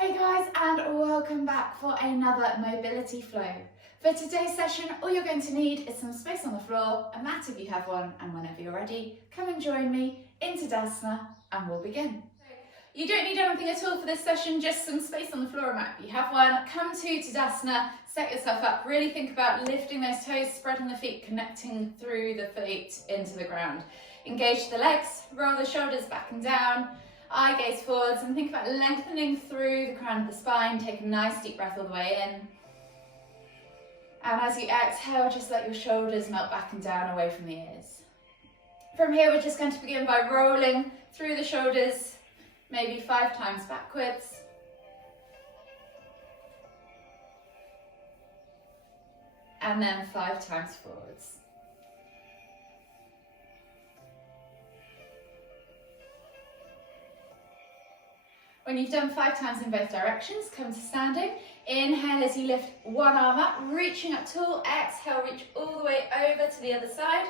Hey guys, and welcome back for another mobility flow. For today's session, all you're going to need is some space on the floor, a mat if you have one, and whenever you're ready, come and join me in Tadasana and we'll begin. You don't need anything at all for this session, just some space on the floor, a mat if you have one. Come to Tadasana, set yourself up, really think about lifting those toes, spreading the feet, connecting through the feet into the ground. Engage the legs, roll the shoulders back and down. Eye gaze forwards and think about lengthening through the crown of the spine. Take a nice deep breath all the way in. And as you exhale, just let your shoulders melt back and down away from the ears. From here, we're just going to begin by rolling through the shoulders, maybe 5 times backwards. And then 5 times forwards. When you've done 5 times in both directions, come to standing. Inhale as you lift one arm up, reaching up tall. Exhale, reach all the way over to the other side.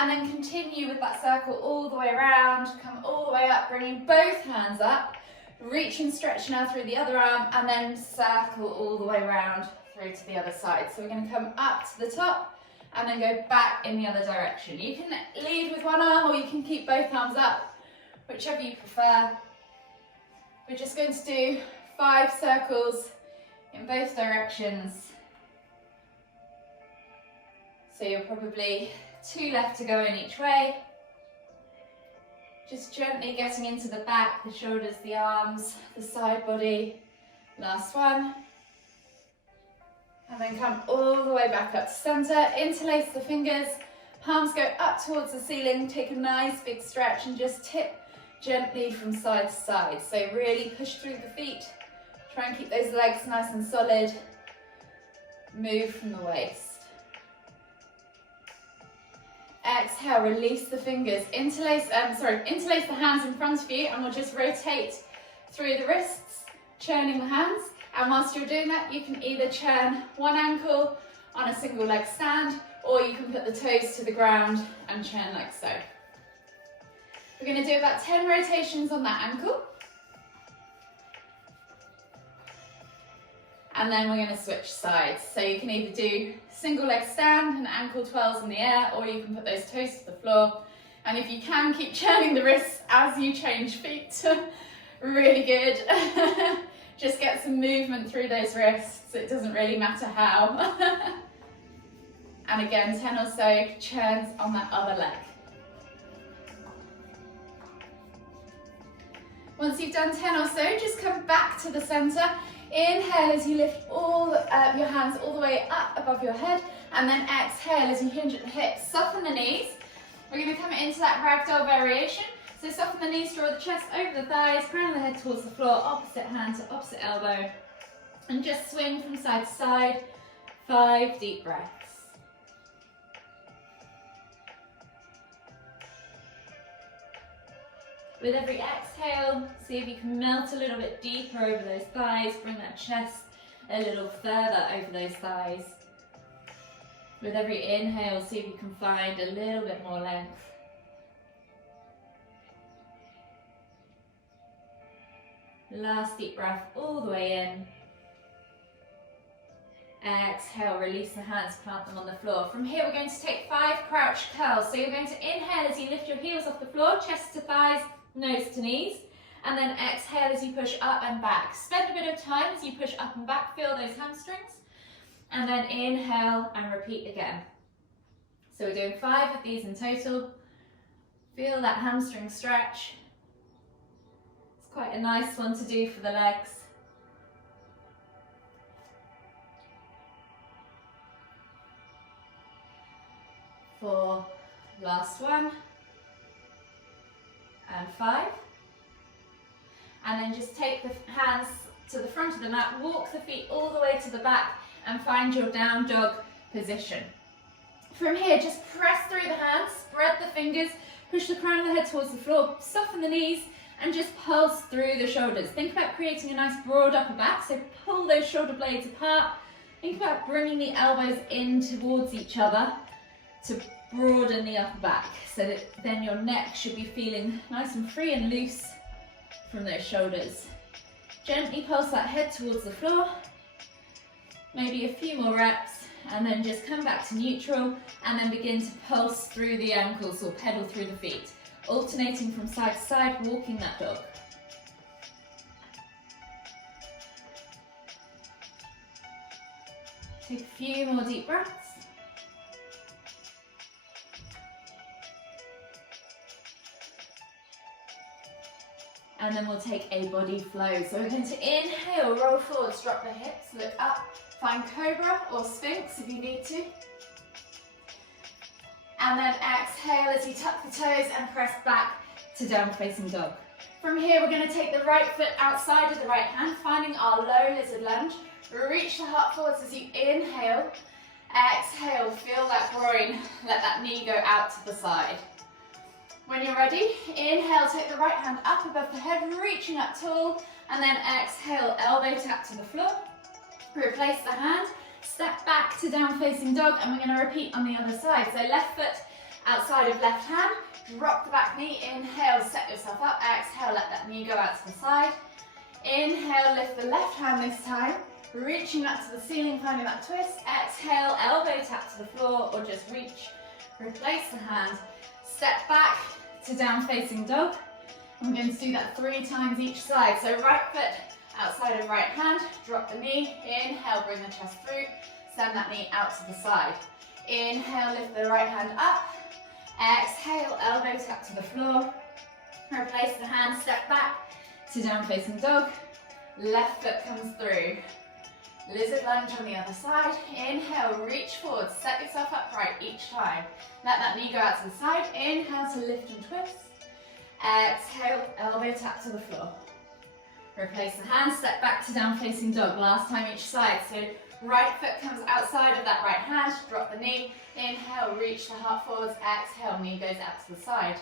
And then continue with that circle all the way around. Come all the way up, bringing both hands up. Reach and stretch now through the other arm, and then circle all the way around through to the other side. So we're going to come up to the top, and then go back in the other direction. You can lead with one arm, or you can keep both arms up, whichever you prefer. We're just going to do 5 circles in both directions. So you're probably 2 left to go in each way. Just gently getting into the back, the shoulders, the arms, the side body. Last one. And then come all the way back up to center. Interlace the fingers. Palms go up towards the ceiling. Take a nice big stretch and just tip gently from side to side. So really push through the feet. Try and keep those legs nice and solid. Move from the waist. Exhale, release the fingers. Interlace the hands in front of you, and we'll just rotate through the wrists, churning the hands. And whilst you're doing that, you can either churn one ankle on a single leg stand, or you can put the toes to the ground and churn like so. We're going to do about 10 rotations on that ankle. And then we're going to switch sides. So you can either do single leg stand and ankle twirls in the air, or you can put those toes to the floor. And if you can, keep churning the wrists as you change feet. Really good. Just get some movement through those wrists. It doesn't really matter how. And again, 10 or so churns on that other leg. Once you've done 10 or so, just come back to the center. Inhale as you lift all your hands all the way up above your head, and then exhale as you hinge at the hips. Soften the knees. We're going to come into that ragdoll variation. So soften the knees, draw the chest over the thighs, crown of the head towards the floor, opposite hand to opposite elbow, and just swing from side to side. 5 deep breaths. With every exhale, see if you can melt a little bit deeper over those thighs, bring that chest a little further over those thighs. With every inhale, see if you can find a little bit more length. Last deep breath all the way in. Exhale, release the hands, plant them on the floor. From here, we're going to take 5 crouch curls. So you're going to inhale as you lift your heels off the floor, chest to thighs, nose to knees, and then exhale as you push up and back. Spend a bit of time as you push up and back, feel those hamstrings, and then inhale and repeat again. So we're doing 5 of these in total. Feel that hamstring stretch. It's quite a nice one to do for the legs. For last one. And 5. And then just take the hands to the front of the mat, walk the feet all the way to the back, and find your down dog position. From here, just press through the hands, spread the fingers, push the crown of the head towards the floor, soften the knees, and just pulse through the shoulders. Think about creating a nice broad upper back, so pull those shoulder blades apart. Think about bringing the elbows in towards each other to broaden the upper back, so that then your neck should be feeling nice and free and loose from those shoulders. Gently pulse that head towards the floor. Maybe a few more reps, and then just come back to neutral, and then begin to pulse through the ankles or pedal through the feet, alternating from side to side, walking that dog. Take a few more deep breaths. And then we'll take a body flow. So we're going to inhale, roll forwards, drop the hips, look up, find cobra or sphinx if you need to. And then exhale as you tuck the toes and press back to down facing dog. From here, we're going to take the right foot outside of the right hand, finding our low lizard lunge. Reach the heart forwards as you inhale. Exhale, feel that groin, let that knee go out to the side. When you're ready, inhale, take the right hand up above the head, reaching up tall, and then exhale, elbow tap to the floor. Replace the hand, step back to down facing dog, and we're going to repeat on the other side. So left foot outside of left hand, drop the back knee, inhale, set yourself up, exhale, let that knee go out to the side. Inhale, lift the left hand this time, reaching up to the ceiling, finding that twist. Exhale, elbow tap to the floor, or just reach, replace the hand, step back to down facing dog. I'm going to do that 3 times each side. So right foot outside of right hand, drop the knee, inhale, bring the chest through, send that knee out to the side. Inhale, lift the right hand up, exhale, elbow tap to the floor, replace the hand, step back to down facing dog, left foot comes through. Lizard lunge on the other side. Inhale, reach forward, set yourself upright each time. Let that knee go out to the side. Inhale to lift and twist. Exhale, elbow tap to the floor. Replace the hand, step back to down facing dog. Last time each side. So right foot comes outside of that right hand, drop the knee. Inhale, reach the heart forwards. Exhale, knee goes out to the side.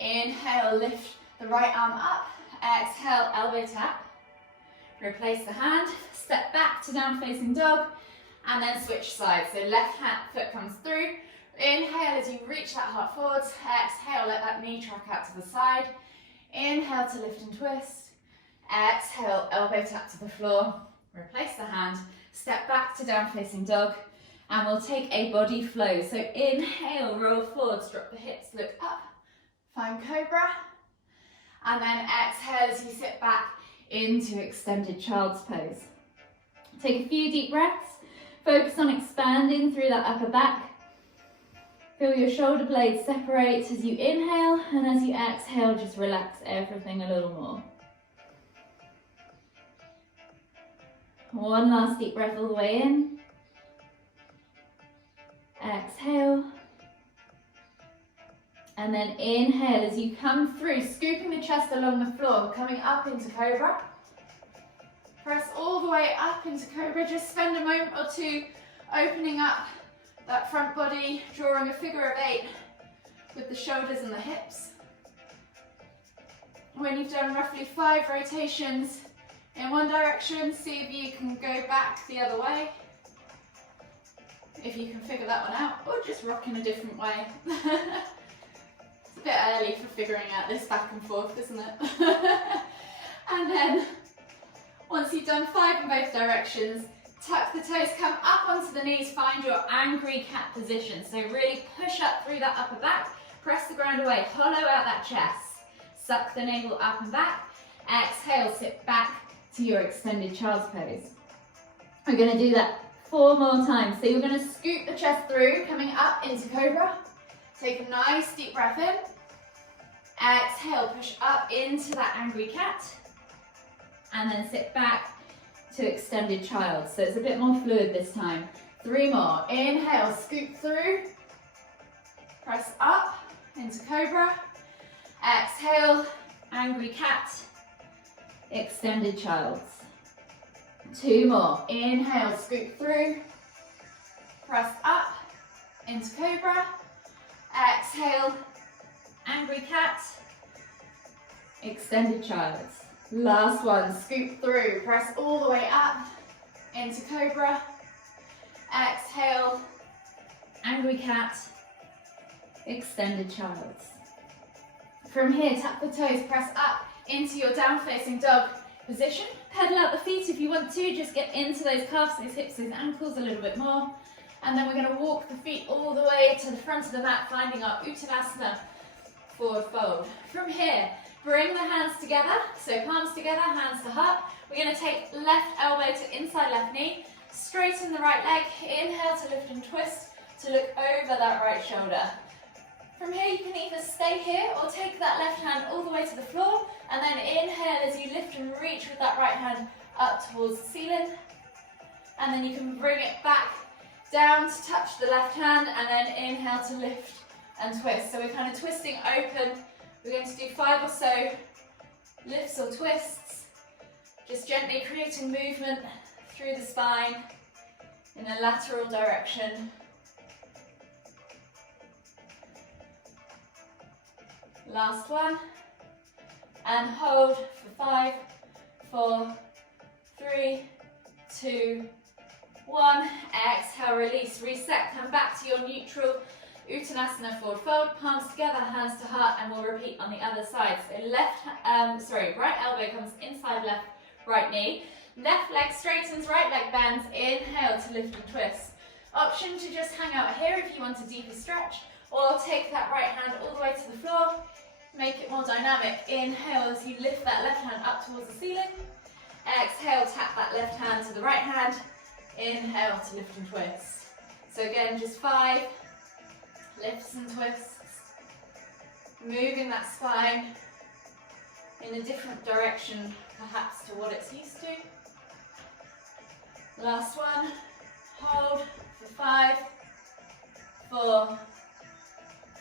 Inhale, lift the right arm up. Exhale, elbow tap. Replace the hand, step back to down facing dog, and then switch sides. So left hand foot comes through. Inhale as you reach that heart forwards. Exhale, let that knee track out to the side. Inhale to lift and twist. Exhale, elbow tap to the floor. Replace the hand, step back to down facing dog, and we'll take a body flow. So inhale, roll forwards, drop the hips, look up, find cobra, and then exhale as you sit back into extended child's pose. Take a few deep breaths, focus on expanding through that upper back. Feel your shoulder blades separate as you inhale, and as you exhale, just relax everything a little more. One last deep breath all the way in. Exhale. And then inhale as you come through, scooping the chest along the floor, coming up into cobra. Press all the way up into cobra. Just spend a moment or two opening up that front body, drawing a figure of 8 with the shoulders and the hips. When you've done roughly 5 rotations in one direction, see if you can go back the other way. If you can figure that one out, or just rock in a different way. It's a bit early for figuring out this back and forth, isn't it? And then, once you've done 5 in both directions, tuck the toes, come up onto the knees, find your angry cat position. So really push up through that upper back, press the ground away, hollow out that chest. Suck the navel up and back. Exhale, sit back to your extended child's pose. We're going to do that 4 more times. So you're going to scoop the chest through, coming up into cobra. Take a nice deep breath in. Exhale, push up into that angry cat. And then sit back to extended child. So it's a bit more fluid this time. 3 more. Inhale, scoop through. Press up into cobra. Exhale, angry cat. Extended child. 2 more. Inhale, scoop through. Press up into cobra. Exhale, angry cat. Extended child. Last one, scoop through. Press all the way up into cobra. Exhale, angry cat. Extended child. From here, tap the toes, press up into your down facing dog. position. Pedal out the feet if you want to, just get into those calves, those hips, those ankles a little bit more. And then we're going to walk the feet all the way to the front of the mat, finding our Uttanasana forward fold. From here, bring the hands together, so palms together, hands to heart. We're going to take left elbow to inside left knee, straighten the right leg, inhale to lift and twist, to look over that right shoulder. From here, you can either stay here or take that left hand all the way to the floor, and then inhale as you lift and reach with that right hand up towards the ceiling. And then you can bring it back down to touch the left hand, and then inhale to lift and twist. So we're kind of twisting open. We're going to do 5 or so lifts or twists, just gently creating movement through the spine in a lateral direction. Last one, and hold for 5, 4, 3, 2, 1. Exhale, release, reset, come back to your neutral Uttanasana forward fold, palms together, hands to heart, and we'll repeat on the other side. So right elbow comes inside left right knee, left leg straightens, right leg bends, inhale to lift and twist. Option to just hang out here if you want a deeper stretch, or take that right hand all the way to the floor, make it more dynamic. Inhale as you lift that left hand up towards the ceiling. Exhale, tap that left hand to the right hand. Inhale to lift and twist. So again, just 5 lifts and twists, moving that spine in a different direction, perhaps to what it's used to. Last one, hold for 5, 4,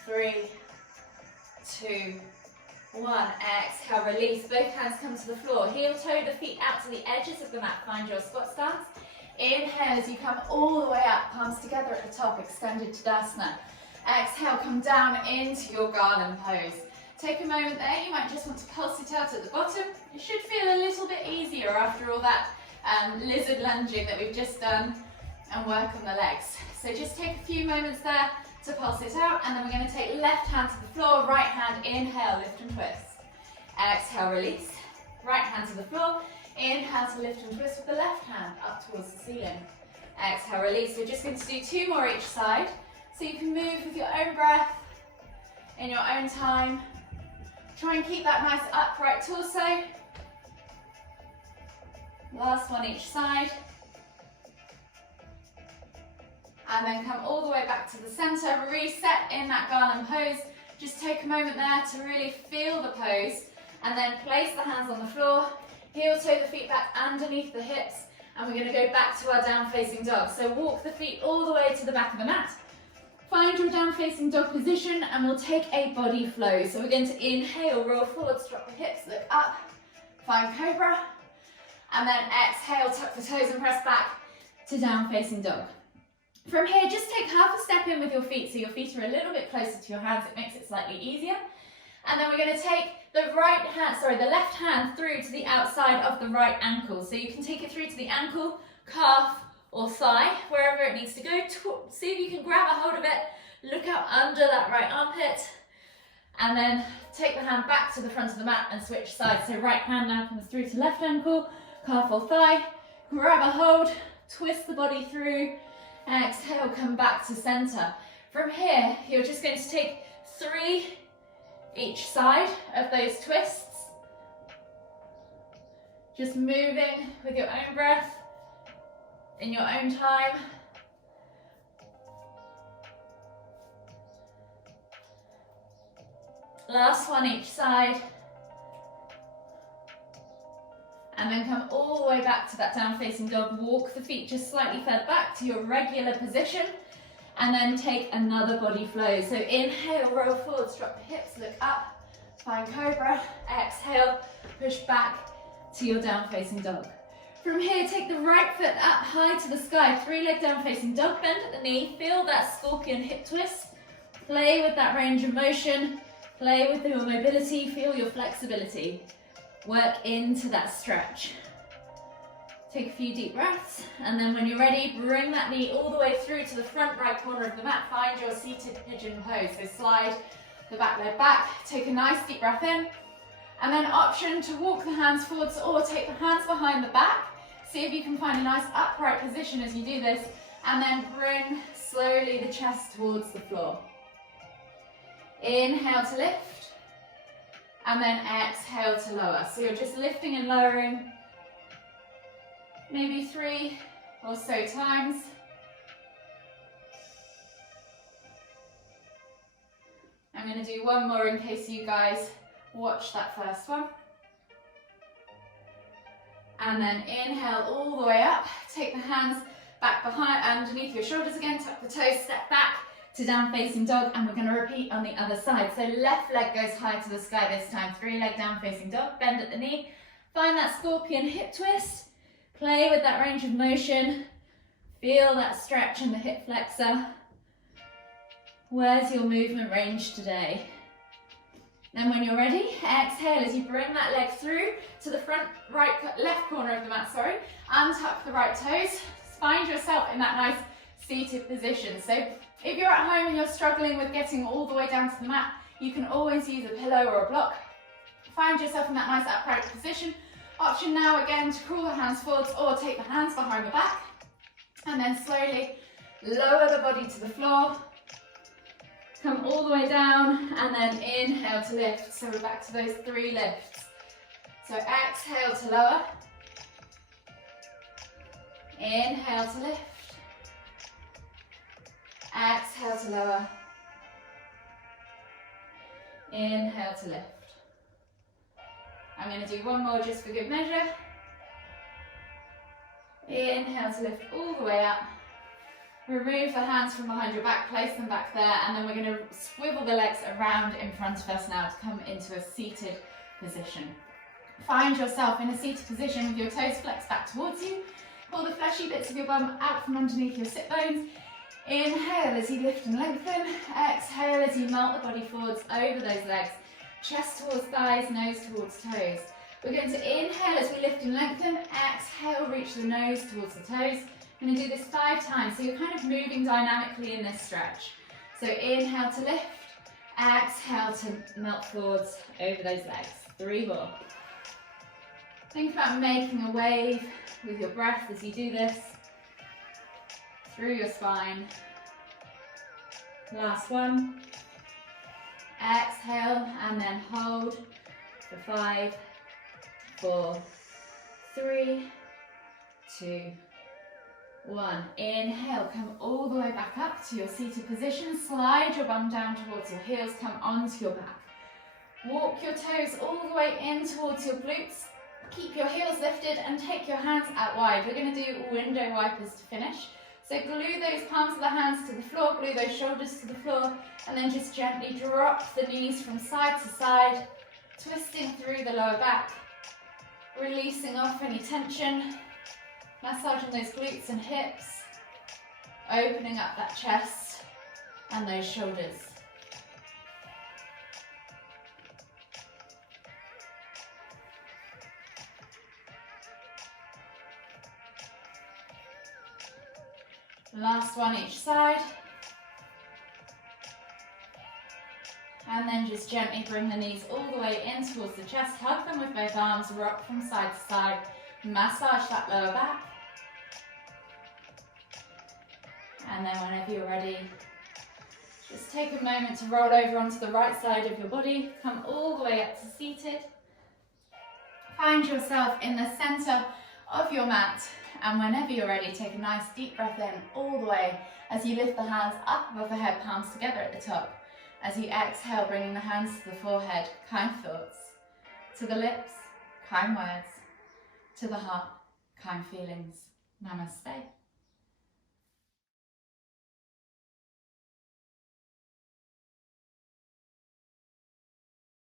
3, 2, 1. Exhale, release, both hands come to the floor. Heel toe the feet out to the edges of the mat, find your squat stance. Inhale as you come all the way up, palms together at the top, extended Tadasana. Exhale, come down into your garland pose. Take a moment there, you might just want to pulse it out at the bottom. It should feel a little bit easier after all that lizard lunging that we've just done, and work on the legs. So just take a few moments there to pulse it out, and then we're going to take left hand to the floor, right hand, inhale, lift and twist. Exhale, release, right hand to the floor, inhale to lift and twist with the left hand up towards the ceiling. Exhale, release. We're just going to do 2 more each side, so you can move with your own breath, in your own time. Try and keep that nice upright torso. Last one each side. And then come all the way back to the center, reset in that garland pose. Just take a moment there to really feel the pose, and then place the hands on the floor, heel toe the feet back underneath the hips, and we're going to go back to our down facing dog. So walk the feet all the way to the back of the mat. Find your down facing dog position, and we'll take a body flow. So we're going to inhale, roll forward, drop the hips, look up, find cobra, and then exhale, tuck the toes and press back to down facing dog. From here, just take half a step in with your feet, so your feet are a little bit closer to your hands. It makes it slightly easier. And then we're going to take the left hand through to the outside of the right ankle. So you can take it through to the ankle, calf, or thigh, wherever it needs to go. See if you can grab a hold of it, look out under that right armpit, and then take the hand back to the front of the mat and switch sides. So right hand now comes through to left ankle, calf or thigh, grab a hold, twist the body through, exhale, come back to center. From here, you're just going to take 3 each side of those twists, just moving with your own breath, in your own time. Last one each side. And then come all the way back to that down facing dog. Walk the feet just slightly further back to your regular position, and then take another body flow. So inhale, roll forward, drop the hips, look up, find cobra. Exhale, push back to your down facing dog. From here, take the right foot up high to the sky, 3-leg down facing dog, bend at the knee, feel that scorpion hip twist, play with that range of motion, play with your mobility, feel your flexibility, work into that stretch. Take a few deep breaths, and then when you're ready, bring that knee all the way through to the front right corner of the mat, find your seated pigeon pose. So slide the back leg back, take a nice deep breath in, And then option to walk the hands forwards or take the hands behind the back. See if you can find a nice upright position as you do this. And then bring slowly the chest towards the floor. Inhale to lift. And then exhale to lower. So you're just lifting and lowering maybe 3 or so times. I'm going to do one more in case you guys watch that first one. And then inhale all the way up. Take the hands back behind, underneath your shoulders again. Tuck the toes, step back to down facing dog. And we're going to repeat on the other side. So left leg goes high to the sky this time. 3 leg down facing dog. Bend at the knee. Find that scorpion hip twist. Play with that range of motion. Feel that stretch in the hip flexor. Where's your movement range today? Then when you're ready, exhale as you bring that leg through to the left corner of the mat, Untuck the right toes. Find yourself in that nice seated position. So if you're at home and you're struggling with getting all the way down to the mat, you can always use a pillow or a block. Find yourself in that nice upright position. Option now again to crawl the hands forwards or take the hands behind the back. And then slowly lower the body to the floor. Come all the way down and then inhale to lift. So we're back to those 3 lifts. So exhale to lower. Inhale to lift. Exhale to lower. Inhale to lift. I'm going to do one more just for good measure. Inhale to lift all the way up. Remove the hands from behind your back, place them back there, and then we're going to swivel the legs around in front of us now to come into a seated position. Find yourself in a seated position with your toes flexed back towards you. Pull the fleshy bits of your bum out from underneath your sit bones. Inhale as you lift and lengthen. Exhale as you melt the body forwards over those legs. Chest towards thighs, nose towards toes. We're going to inhale as we lift and lengthen. Exhale, reach the nose towards the toes. I'm going to do this 5 times, so you're kind of moving dynamically in this stretch. So inhale to lift, exhale to melt forwards over those legs. 3 more. Think about making a wave with your breath as you do this, through your spine. Last one. Exhale and then hold for 5, 4, 3, 2, 1. Inhale, come all the way back up to your seated position. Slide your bum down towards your heels, come onto your back. Walk your toes all the way in towards your glutes. Keep your heels lifted and take your hands out wide. We're going to do window wipers to finish. So glue those palms of the hands to the floor, glue those shoulders to the floor, and then just gently drop the knees from side to side, twisting through the lower back, releasing off any tension. Massaging those glutes and hips, opening up that chest and those shoulders. Last one each side. And then just gently bring the knees all the way in towards the chest. Hug them with both arms, rock from side to side. Massage that lower back. And then whenever you're ready, just take a moment to roll over onto the right side of your body. Come all the way up to seated. Find yourself in the center of your mat. And whenever you're ready, take a nice deep breath in all the way as you lift the hands up above the head, palms together at the top. As you exhale, bringing the hands to the forehead, kind thoughts. To the lips, kind words. To the heart, kind feelings. Namaste.